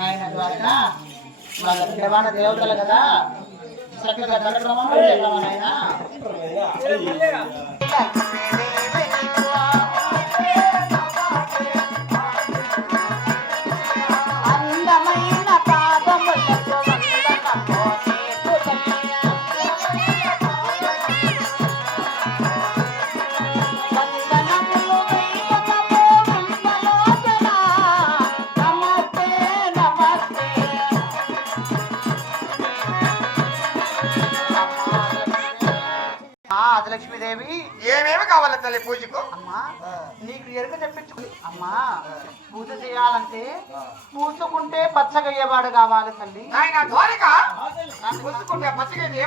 ఆయన ద్వారా వాళ్ళ దేవాన దేవతలు కదా. చక్కగా కార్యక్రమం ఆయన మాతలక్ష్మీదేవి ఏమేమి కావాలి తల్లి పూజకు? అమ్మా నీకు ఎరుక తెప్పించు అమ్మా పూజ చేయాలంటే పూసుకుంటే పచ్చగయ్యేవాడు కావాలి తల్లి. ఆయన ద్వారిక? పూసుకుంటే పచ్చగయ్యే